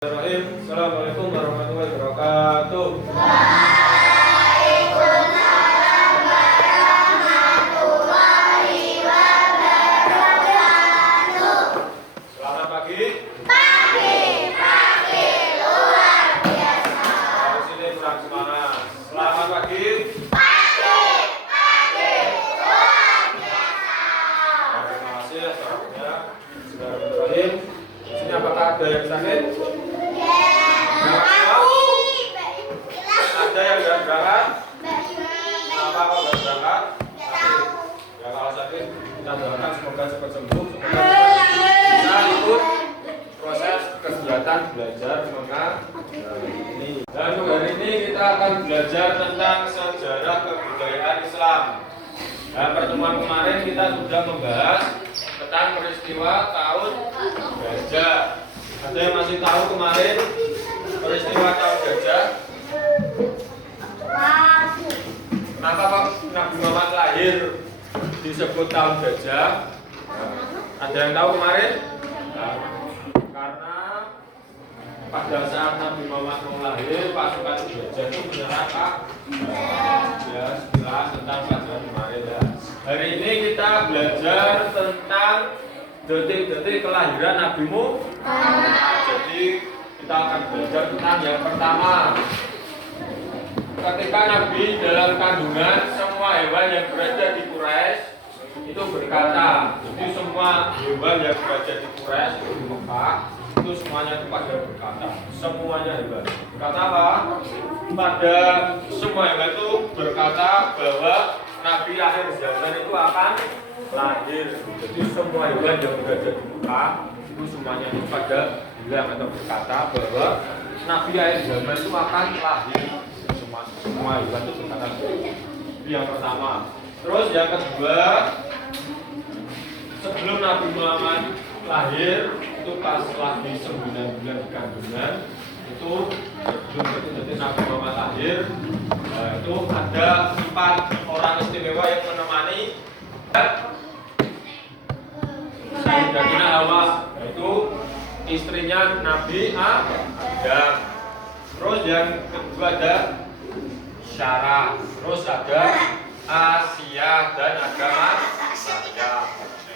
Assalamualaikum warahmatullahi wabarakatuh. Waalaikumsalam warahmatullahi wabarakatuh. Selamat pagi. Pagi luar biasa. Dari sini kurang semangat. Selamat pagi. Pagi luar biasa. Terima kasih saudara. Bismillahirrahmanirrahim. Di sini apakah ada yang sakit? Ada yang nggak berangkat? Kenapa kok nggak berangkat? Sakit. Ya kalau sakit kita doakan semoga cepat sembuh. Semoga bisa ikut proses kegiatan belajar mengaji ini. Dan untuk hari ini kita akan belajar tentang sejarah kebudayaan Islam. Dan pertemuan kemarin kita sudah membahas tentang peristiwa tahun gajah. Ada yang masih tahu kemarin peristiwa tahun gajah? Kenapa kok Nabi Muhammad lahir disebut tahun gajah? Ada yang tahu kemarin? Karena pada saat Nabi Muhammad mau lahir, pasukan gajah itu menyerang Pak. Ya, sekilas tentang pelajaran kemarin ya. Hari ini kita belajar tentang detik-detik kelahiran Nabi Muhammad. Jadi kita akan belajar tentang yang pertama. Ketika Nabi dalam kandungan, semua hewan yang berada di Quraisy itu berkata. Jadi semua hewan yang berada di Quraisy itu di Mekah itu semuanya itu pada berkata. Semuanya hewan. Berkata apa? Pada semua hewan itu berkata bahwa Nabi akhir zaman itu akan lahir. Jadi semua hewan yang berada di Mekah itu semuanya itu pada bilang atau berkata bahwa Nabi akhir zaman itu akan lahir. Semua hewan itu berkata itu yang pertama. Terus yang kedua, sebelum Nabi Muhammad lahir itu pas lagi 9 bulan di kandungan itu sebelum itu Nabi Muhammad lahir itu ada 4 orang istimewa yang menemani Sayyidatina Hawa, yaitu istrinya Nabi Adam. Terus yang kedua ada Syarah, terus ada Asia dan ada Maryam.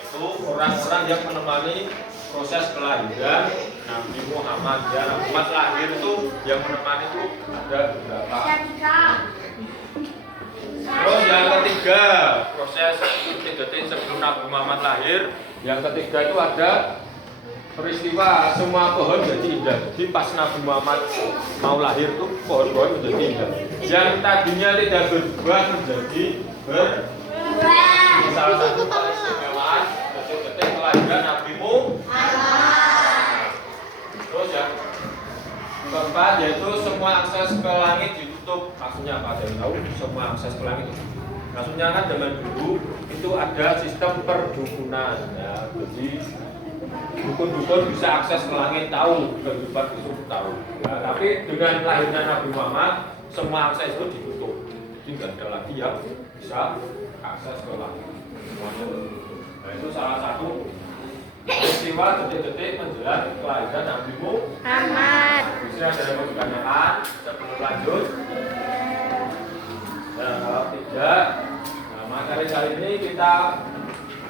Itu orang-orang yang menemani proses kelahiran Nabi Muhammad. Ya, Nabi Muhammad lahir itu yang menemani itu ada beberapa. Terus yang ketiga, proses detik-detik sebelum Nabi Muhammad lahir, yang ketiga itu ada peristiwa semua pohon menjadi indah. Jadi pas Nabi Muhammad mau lahir itu pohon-pohon menjadi indah. Yang tadinya tidak berbuah menjadi berbuah. Salah satu keistimewaan detik-detik kelahiran Nabi Muhammad. Terus yang keempat yaitu semua akses ke langit ditutup. Maksudnya apa? Ada yang tahu? Semua akses ke langit ditutup. Maksudnya kan zaman dulu itu ada sistem perdukunan. Ya, jadi dukun-dukun bisa akses ke langit, tahu kehidupan itu tahu. Nah, tapi dengan lahirnya Nabi Muhammad, semua akses itu ditutup. Jadi nggak ada lagi yang bisa akses ke langit. Semuanya tertutup. Nah, itu salah satu peristiwa detik-detik menjelang kelahiran Nabi Muhammad. Bisa ada yang mau ditanyakan sebelum lanjut? Nah, kalau tidak, materi kali ini kita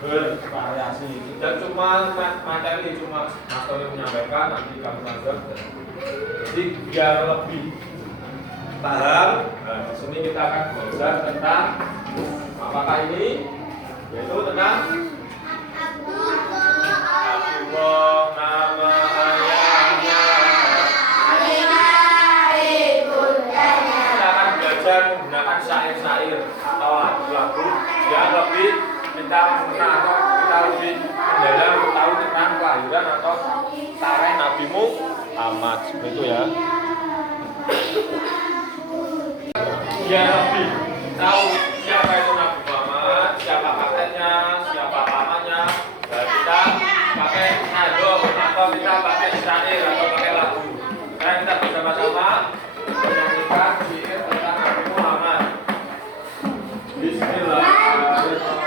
bervariasi. Tidak cuma materi, cuma materi menyampaikan, nanti kamu lanjut. Jadi biar lebih paham, nah, di sini kita akan belajar tentang apakah ini, yaitu tentang Abdullah, nama ayahnya. Kita akan belajar menggunakan syair-syair atau lagu-lagu yang lebih kita lebih mendalam tahu tentang kelahiran atau tarikh Nabi Muhammad, itu ya. Biar lebih tahu siapa itu Nabi Muhammad, siapa kakeknya, siapa pamannya, dan kita pakai nado atau kita pakai syair atau pakai lagu. Sekarang kita bersama-sama menyanyikan syair tentang Nabi Muhammad. Bismillahirrahmanirrahim.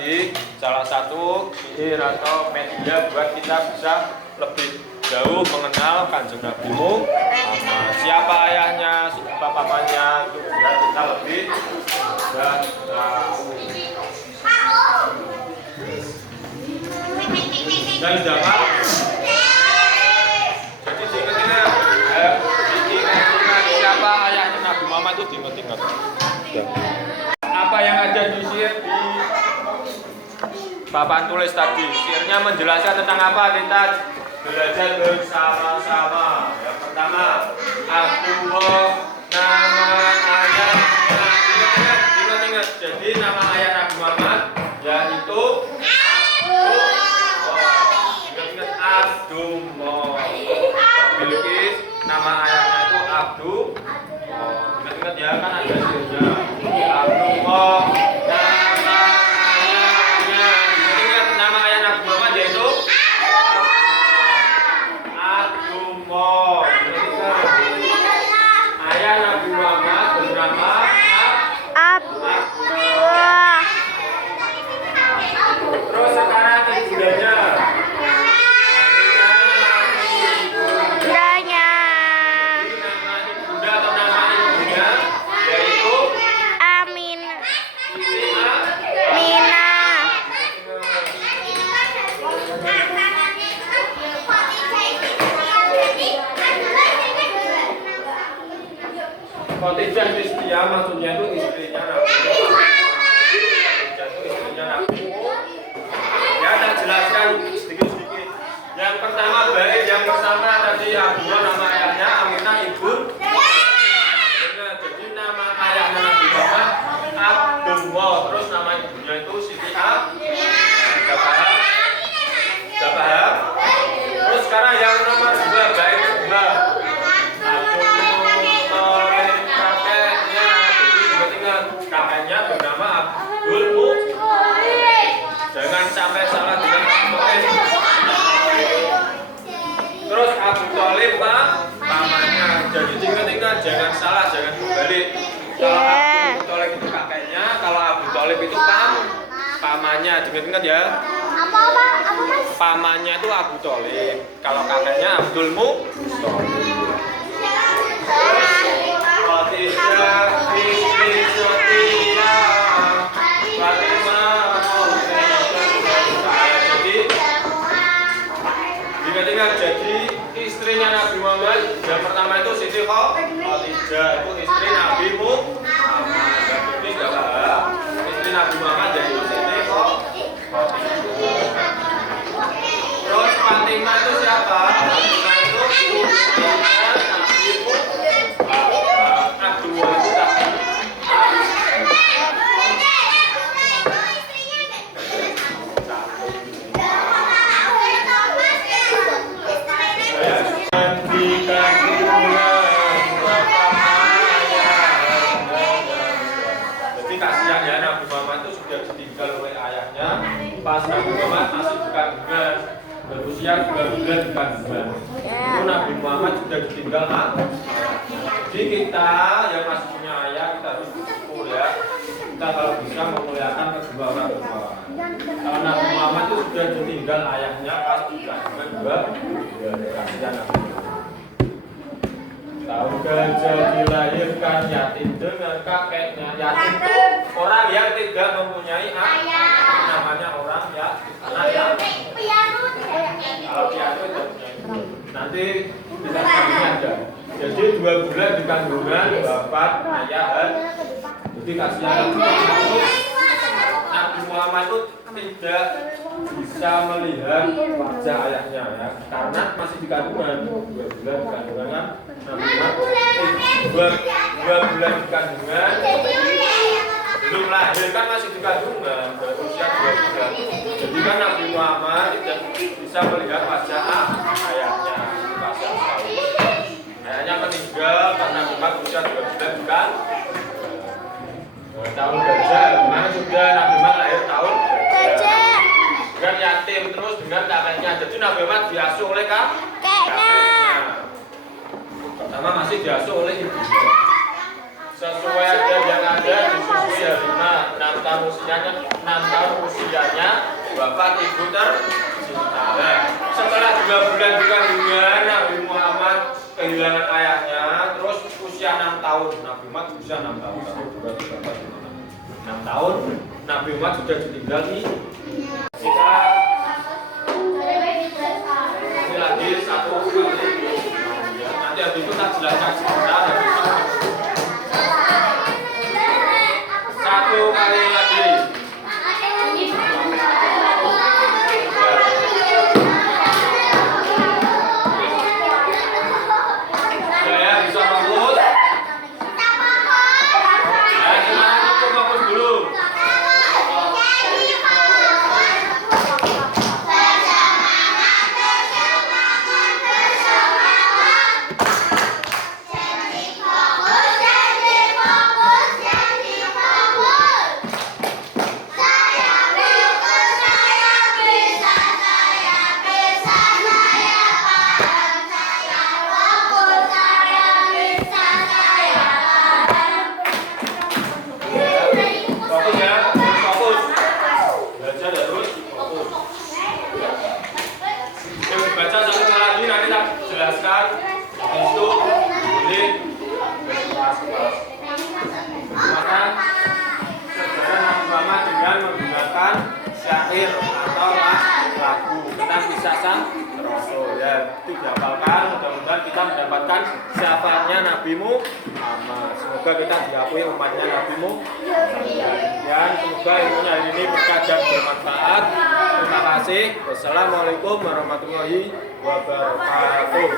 tadi salah satu sihir atau media buat kita bisa lebih jauh mengenal Kanjeng Nabi Muhammad. Siapa ayahnya, siapa papanya, itu biar kita lebih tahu. Dan jangan jadi diingat-ingat, siapa ayahnya Nabi Muhammad itu diingat-ingat. Apa yang ada di sihir di papan tulis tadi, sihirnya menjelaskan tentang apa, kita belajar bersama-sama. Yang pertama, Allah, nama ayahnya. Ingat-ingat, jadi nama ayah Nabi Muhammad yaitu Abdullah. Bilqis, nama ayahnya itu Abdul. Ingat-ingat ya, kan ada sihirnya. Abdullah, nama ayahnya. Ingat-ingat nama ayah Nabi Muhammad yaitu Abdullah. Ingat-ingat. Ayah Nabi Muhammad bernama Abdullah. Terus sekarang ibundanya. Khadijah Nisbiyah maksudnya itu istrinya Nabi. Khadijah itu istrinya Nabi. Ya, saya jelaskan sedikit-sedikit. Yang pertama baik, yang pertama tadi Abdullah nama ayahnya, Aminah ibu. Jadi nama ayahnya Nabi Muhammad Abdullah, terus nama ibunya itu Siti Sudah paham? Sudah paham? Terus sekarang yang nomor 2 baik kedua. Kakeknya bernama Abdul Muthalib. Jangan sampai salah dengan Abdul. Terus Abu Thalib pamannya. Jadi ingat-ingat, jangan salah, jangan kembali. Kalau Abdul Muthalib itu kakeknya, kalau Abu Thalib itu pamannya. Ingat-ingat ya. Apa Mas? Pamannya itu Abu Thalib. Kalau kakeknya Abdul Muthalib. Ingat-ingat, jadi istrinya Nabi Muhammad yang pertama itu Siti Khadijah, itu istri Nabi Muhammad. Jadi sudah paham, istri Nabi Muhammad yaitu Siti Khadijah. Terus Fatimah itu siapa? Fatimah itu istrinya Nabi Muhammad. Abdullah itu tadi. Kasihan ya, Nabi Muhammad itu sudah ditinggal oleh ayahnya pas Nabi Muhammad masih di kandungan, berusia 2 bulan di kandungan. Itu Nabi Muhammad sudah ditinggal Jadi kita yang masih punya ayah, kita harus bersyukur ya. Kita kalau bisa memuliakan kedua orang tua. Kalau Nabi Muhammad itu sudah ditinggal ayahnya pas di kandungan 2 bulan. Kasihan Nabi Muhammad. Tahu gajah dilahirkan yatim dengan kakeknya. Yatim itu orang yang tidak mempunyai ayah. Namanya orang ya anak yang kalau piatu itu nanti bisa kandungnya ada. Jadi 2 bulan di kandungan bapak ayah. Jadi kasihan Nabi Muhammad itu tidak bisa melihat wajah ayahnya ya, karena masih di kandungan 2 bulan di kandungan. Nabi Muhammad 2 bulan di kandungan, belum lahir kan masih di kandungan, berusia 2 bulan. Jadi kan Nabi Muhammad tidak bisa melihat wajah ayahnya. Ayahnya meninggal karena Nabi Muhammad berusia 2 bulan bukan. Tahun gajah, mana sudah Nabi Muhammad lahir tahun gajah. Dengan yatim terus dengan kakeknya. Jadi Nabi Muhammad diasuh oleh kakeknya. Pertama masih diasuh oleh ibunya. Sesuai ada yang ada disusui Halimah 6 tahun usianya, 6 tahun usia bapak ibu tercinta. Setelah 3 bulan di kandungan, Nabi Muhammad kehilangan ayahnya, terus usia 6 tahun. Nabi Muhammad usia 6 tahun. 6 tahun, Nabi Muhammad sudah ditinggal di kita. Ini lagi satu kali. Nanti habis itu tak jelaskan sebentar. Satu kali lagi. Ya, bisa fokus. Ya, sekarang itu fokus dulu. Fokus ya, fokus. Belajar ya terus, fokus. Yang baca satu kali lagi nanti tak jelaskan. Itu ini kelas-kelas. Maka sejarah Nabi Muhammad dengan menggunakan syair atau lagu tentang kisah sang Rasul. Ya, itu dihafalkan. Mudah-mudahan kita mendapatkan syafaatnya Nabi Muhammad. Semoga kita diakui umatnya Nabi Muhammad. Dan semoga ilmunya hari ini berkah dan bermanfaat. Terima kasih. Wassalamualaikum warahmatullahi wabarakatuh.